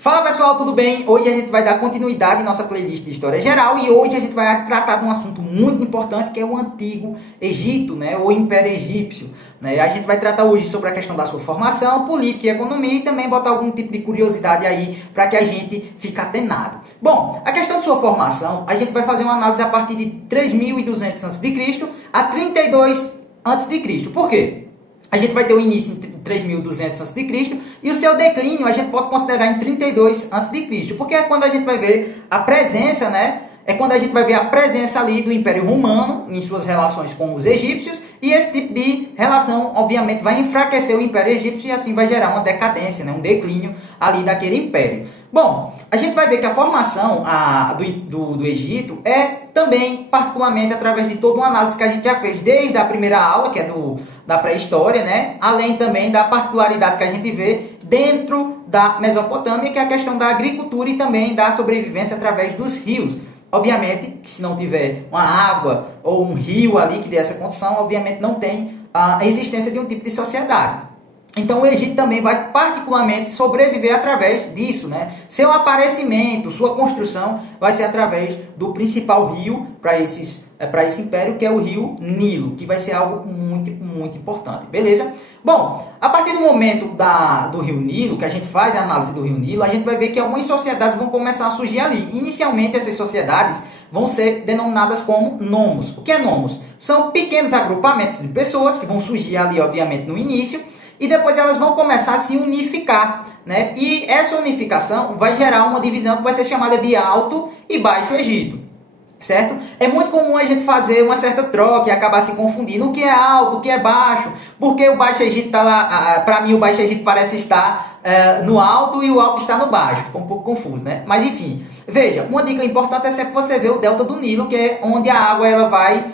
Fala pessoal, tudo bem? Hoje a gente vai dar continuidade em nossa playlist de História Geral e hoje a gente vai tratar de um assunto muito importante que é o Antigo Egito, né? O Império Egípcio. Né? A gente vai tratar hoje sobre a questão da sua formação, política e economia e também botar algum tipo de curiosidade aí para que a gente fique atenado. Bom, a questão de sua formação, a gente vai fazer uma análise a partir de 3.200 a.C. a 32 a.C. Por quê? A gente vai ter o início em 3.200 a.C. e o seu declínio a gente pode considerar em 32 a.C. Porque é quando a gente vai ver a presença, né? É quando a gente vai ver a presença ali do Império Romano em suas relações com os egípcios e esse tipo de relação, obviamente, vai enfraquecer o Império Egípcio e assim vai gerar uma decadência, né? Um declínio ali daquele império. Bom, a gente vai ver que a formação do Egito é também, particularmente, através de toda uma análise que a gente já fez desde a primeira aula, que é da pré-história, né? Além também da particularidade que a gente vê dentro da Mesopotâmia, que é a questão da agricultura e também da sobrevivência através dos rios. Obviamente, que se não tiver uma água ou um rio ali que dê essa condição, obviamente não tem a existência de um tipo de sociedade. Então o Egito também vai particularmente sobreviver através disso, né? Seu aparecimento, sua construção vai ser através do principal rio para esse império, que é o rio Nilo, que vai ser algo muito importante, beleza? Bom, a partir do momento do rio Nilo, que a gente faz a análise do rio Nilo, a gente vai ver que algumas sociedades vão começar a surgir ali. Inicialmente essas sociedades vão ser denominadas como nomos. O que é nomos? São pequenos agrupamentos de pessoas que vão surgir ali, obviamente, no início, e depois elas vão começar a se unificar, né? E essa unificação vai gerar uma divisão que vai ser chamada de Alto e Baixo Egito, certo? É muito comum a gente fazer uma certa troca e acabar se confundindo o que é alto, o que é baixo, porque o Baixo Egito está lá, para mim o Baixo Egito parece estar no alto e o alto está no baixo, ficou um pouco confuso, né? Mas enfim, veja, uma dica importante é sempre você ver o delta do Nilo, que é onde a água ela vai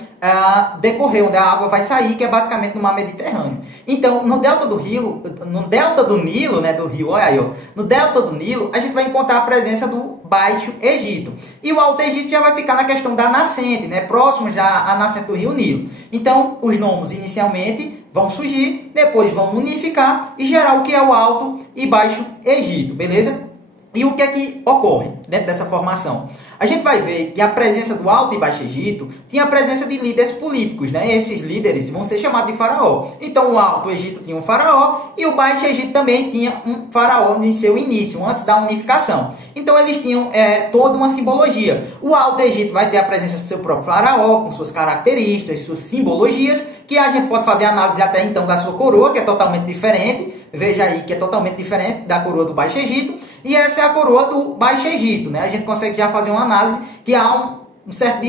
decorrer, onde a água vai sair, que é basicamente no mar Mediterrâneo. Então, no delta do Nilo, né, do rio, olha aí, ó, no delta do Nilo, a gente vai encontrar a presença do Baixo Egito. E o Alto Egito já vai ficar na questão da nascente, né, próximo já à nascente do rio Nilo. Então, os nomos inicialmente vão surgir, depois vão unificar e gerar o que é o Alto e Baixo Egito, beleza? E o que é que ocorre dentro dessa formação? A gente vai ver que a presença do Alto e Baixo Egito tinha a presença de líderes políticos, né? Esses líderes vão ser chamados de faraó. Então o Alto Egito tinha um faraó e o Baixo Egito também tinha um faraó em seu início, antes da unificação. Então eles tinham toda uma simbologia. O Alto Egito vai ter a presença do seu próprio faraó, com suas características, suas simbologias, que a gente pode fazer análise até então da sua coroa, que é totalmente diferente. Veja aí que é totalmente diferente da coroa do Baixo Egito. E essa é a coroa do Baixo Egito, né? A gente consegue já fazer uma análise que há um certo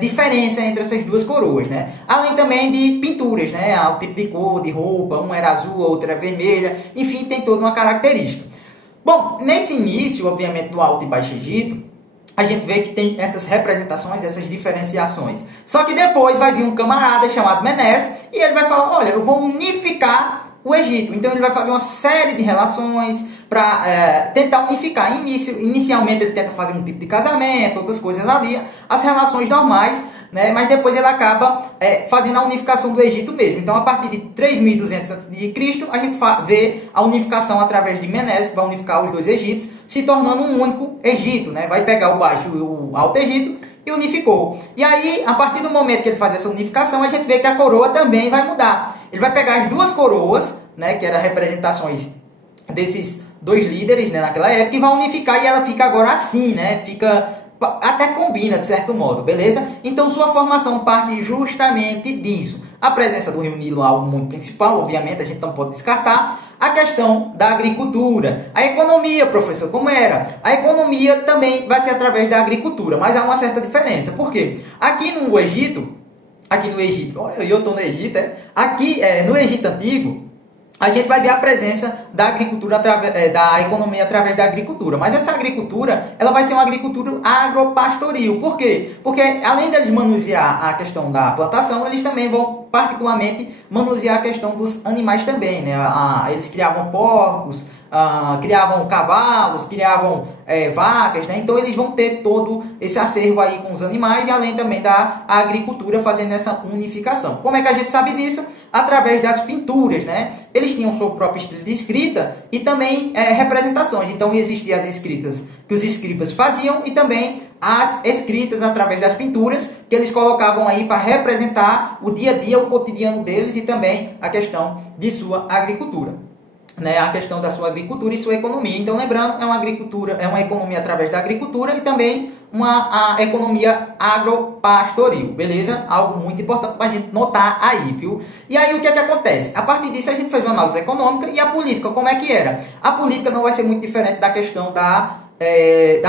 diferença entre essas duas coroas, né? Além também de pinturas, né? Há o tipo de cor, de roupa, uma era azul, a outra é vermelha. Enfim, tem toda uma característica. Bom, nesse início, obviamente, do Alto e Baixo Egito, a gente vê que tem essas representações, essas diferenciações. Só que depois vai vir um camarada chamado Menes e ele vai falar, olha, eu vou unificar o Egito. Então ele vai fazer uma série de relações para tentar unificar. Inicialmente ele tenta fazer um tipo de casamento, outras coisas ali, as relações normais, né? Mas depois ele acaba fazendo a unificação do Egito mesmo. Então a partir de 3.200 a.C. a gente vê a unificação através de Menes, que vai unificar os dois Egitos, se tornando um único Egito, né? Vai pegar o Baixo e o Alto Egito e unificou. E aí, a partir do momento que ele faz essa unificação, a gente vê que a coroa também vai mudar. Ele vai pegar as duas coroas, né, que eram representações desses dois líderes, né, naquela época, e vai unificar e ela fica agora assim, né? Até combina de certo modo, beleza? Então sua formação parte justamente disso. A presença do rio Nilo é algo muito principal, obviamente, a gente não pode descartar. A questão da agricultura. A economia, professor, como era? A economia também vai ser através da agricultura, mas há uma certa diferença. Por quê? Aqui no Egito, eu estou no Egito, aqui no Egito Antigo, a gente vai ver a presença da agricultura, da economia através da agricultura. Mas essa agricultura, ela vai ser uma agricultura agropastoril. Por quê? Porque além deles manusear a questão da plantação, eles também vão particularmente manusear a questão dos animais também, né? Eles criavam porcos, criavam cavalos, criavam vacas, né? Então eles vão ter todo esse acervo aí com os animais e além também da agricultura fazendo essa unificação. Como é que a gente sabe disso? através das pinturas, né? Eles tinham seu próprio estilo de escrita e também representações. Então existiam as escritas que os escribas faziam e também as escritas através das pinturas que eles colocavam aí para representar o dia a dia, o cotidiano deles e também a questão de sua agricultura, né? A questão da sua agricultura e sua economia. Então, lembrando, é uma economia através da agricultura e também a economia agropastoril, beleza? Algo muito importante para a gente notar aí, viu? E aí, o que é que acontece? A partir disso, a gente fez uma análise econômica e a política, como é que era? A política não vai ser muito diferente da questão da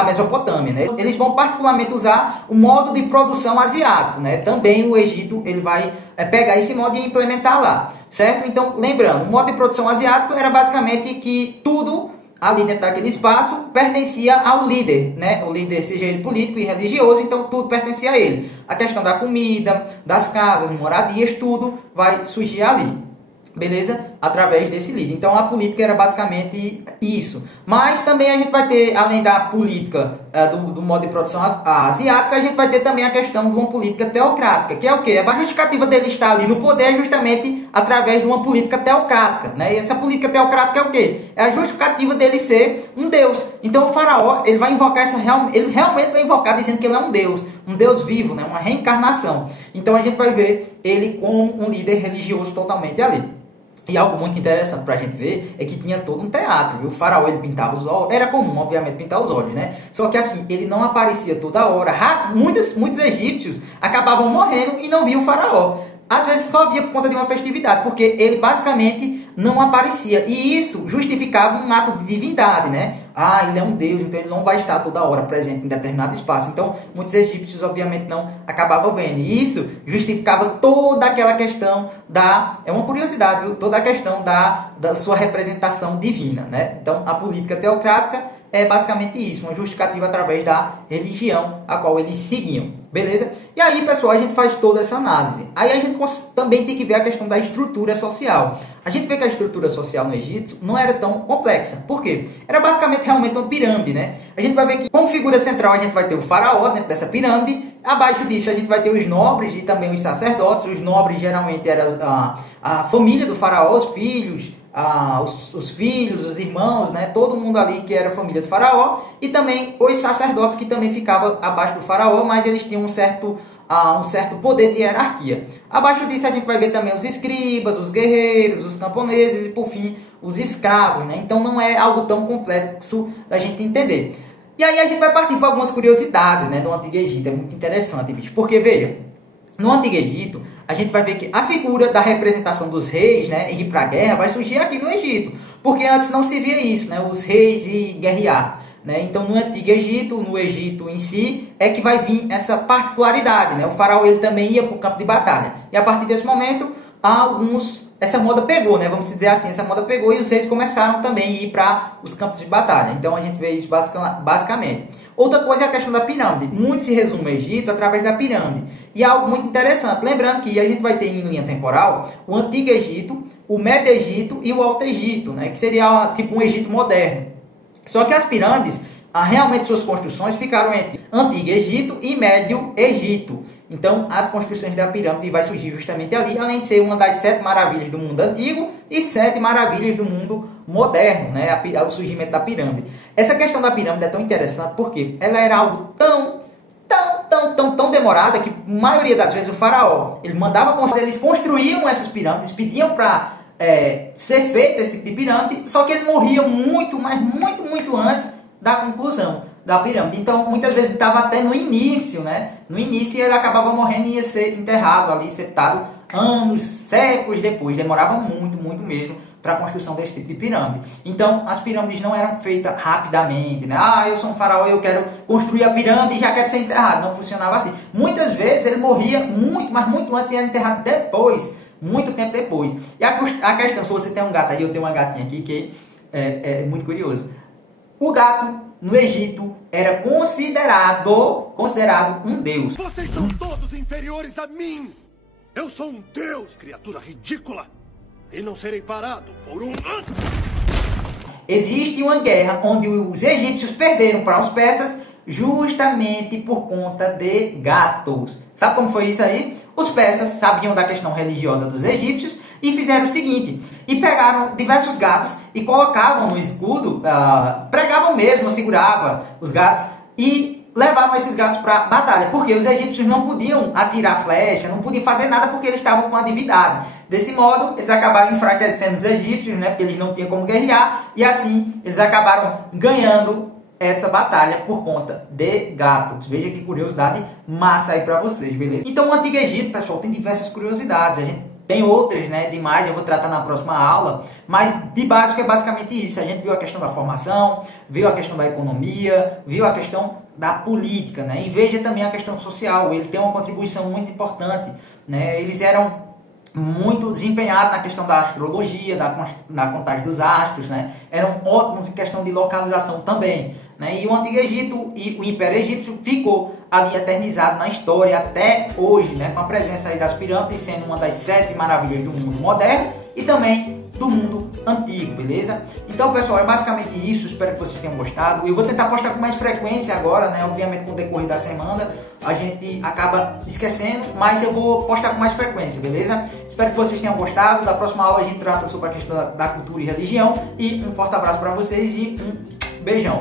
Mesopotâmia, né? Eles vão particularmente usar o modo de produção asiático, né? Também o Egito ele vai pegar esse modo e implementar lá, certo? Então, lembrando, o modo de produção asiático era basicamente que tudo ali dentro daquele espaço pertencia ao líder, né? O líder, seja ele político e religioso, então tudo pertencia a ele. A questão da comida, das casas, moradias, tudo vai surgir ali. Beleza? Através desse líder. Então a política era basicamente isso. Mas também a gente vai ter, além da política do modo de produção asiática, a gente vai ter também a questão de uma política teocrática, que é o quê? A justificativa dele estar ali no poder justamente através de uma política teocrática, né? E essa política teocrática é o quê? É a justificativa dele ser um deus. Então o faraó, ele vai invocar ele realmente vai invocar dizendo que ele é um deus vivo, né? Uma reencarnação. Então a gente vai ver ele como um líder religioso totalmente ali. E algo muito interessante para a gente ver é que tinha todo um teatro, viu? O faraó, ele pintava os olhos, era comum, obviamente, pintar os olhos, né? Só que assim, ele não aparecia toda hora. Muitos egípcios acabavam morrendo e não viam o faraó. Às vezes só via por conta de uma festividade, porque ele basicamente não aparecia. E isso justificava um ato de divindade, né? Ah, ele é um deus, então ele não vai estar toda hora presente em determinado espaço. Então, muitos egípcios, obviamente, não acabavam vendo. E isso justificava toda aquela questão é uma curiosidade, viu? Toda a questão da sua representação divina, né? Então, a política teocrática é basicamente isso, uma justificativa através da religião a qual eles seguiam, beleza? E aí, pessoal, a gente faz toda essa análise. Aí a gente também tem que ver a questão da estrutura social. A gente vê que a estrutura social no Egito não era tão complexa. Por quê? Era basicamente realmente uma pirâmide, né? A gente vai ver que como figura central a gente vai ter o faraó dentro dessa pirâmide. Abaixo disso a gente vai ter os nobres e também os sacerdotes. Os nobres geralmente eram a família do faraó, os filhos, os filhos, os irmãos, né? Todo mundo ali que era família do faraó, e também os sacerdotes que também ficavam abaixo do faraó, mas eles tinham um certo poder de hierarquia. Abaixo disso a gente vai ver também os escribas, os guerreiros, os camponeses e por fim os escravos, né? Então não é algo tão complexo da gente entender. E aí a gente vai partir para algumas curiosidades, né, do Antigo Egito. É muito interessante, bicho, porque veja, no Antigo Egito, a gente vai ver que a figura da representação dos reis, né, ir para a guerra, vai surgir aqui no Egito. Porque antes não se via isso, né, os reis e guerrear, né? Então, no Antigo Egito, no Egito em si, é que vai vir essa particularidade, né? O faraó, ele também ia para o campo de batalha. E a partir desse momento, essa moda pegou, né? Vamos dizer assim, essa moda pegou e os reis começaram também a ir para os campos de batalha. Então, a gente vê isso basicamente. Outra coisa é a questão da pirâmide. Muito se resume o Egito através da pirâmide. E é algo muito interessante. Lembrando que a gente vai ter em linha temporal o Antigo Egito, o Médio Egito e o Alto Egito, né? Que seria tipo um Egito moderno. Só que as pirâmides, realmente suas construções ficaram entre Antigo Egito e Médio Egito. Então, as construções da pirâmide vai surgir justamente ali, além de ser uma das 7 maravilhas do mundo antigo e 7 maravilhas do mundo moderno, né? O surgimento da pirâmide. Essa questão da pirâmide é tão interessante porque ela era algo tão demorada que, a maioria das vezes, o faraó, ele mandava construir, eles construíam essas pirâmides, pediam para ser feito esse tipo de pirâmide, só que ele morria muito antes da conclusão da pirâmide. Então, muitas vezes estava até no início, né? No início ele acabava morrendo e ia ser enterrado ali, sepultado anos, séculos depois. Demorava muito mesmo para a construção desse tipo de pirâmide. Então, as pirâmides não eram feitas rapidamente, né? Eu sou um faraó, eu quero construir a pirâmide e já quero ser enterrado. Não funcionava assim. Muitas vezes ele morria muito antes e era enterrado depois, muito tempo depois. E a questão, se você tem um gato aí, eu tenho uma gatinha aqui que é muito curioso. O gato, no Egito, era considerado um deus. Vocês são todos inferiores a mim! Eu sou um deus, criatura ridícula! E não serei parado por um... Existe uma guerra onde os egípcios perderam para os persas justamente por conta de gatos. Sabe como foi isso aí? Os persas sabiam da questão religiosa dos egípcios e fizeram o seguinte, e pegaram diversos gatos e colocavam no escudo, pregavam mesmo, segurava os gatos e levavam esses gatos para batalha, porque os egípcios não podiam atirar flecha, não podiam fazer nada porque eles estavam com a divindade. Desse modo, eles acabaram enfraquecendo os egípcios, né, porque eles não tinham como guerrear, e assim eles acabaram ganhando essa batalha por conta de gatos. Veja que curiosidade massa aí para vocês, beleza? Então o Antigo Egito, pessoal, tem diversas curiosidades. A gente tem outras, né, demais, eu vou tratar na próxima aula, mas de básico é basicamente isso. A gente viu a questão da formação, viu a questão da economia, viu a questão da política, né? E veja também a questão social. Ele tem uma contribuição muito importante, né? Eles eram muito desempenhados na questão da astrologia, da contagem dos astros, né? Eram ótimos em questão de localização também, né? E o Antigo Egito e o Império Egípcio ficou ali eternizado na história até hoje, né? Com a presença aí das pirâmides sendo uma das 7 maravilhas do mundo moderno e também do mundo antigo, beleza? Então, pessoal, é basicamente isso. Espero que vocês tenham gostado. Eu vou tentar postar com mais frequência agora, né? Obviamente, com o decorrer da semana, a gente acaba esquecendo, mas eu vou postar com mais frequência, beleza? Espero que vocês tenham gostado. Da próxima aula a gente trata sobre a questão da cultura e religião. E um forte abraço para vocês e um beijão.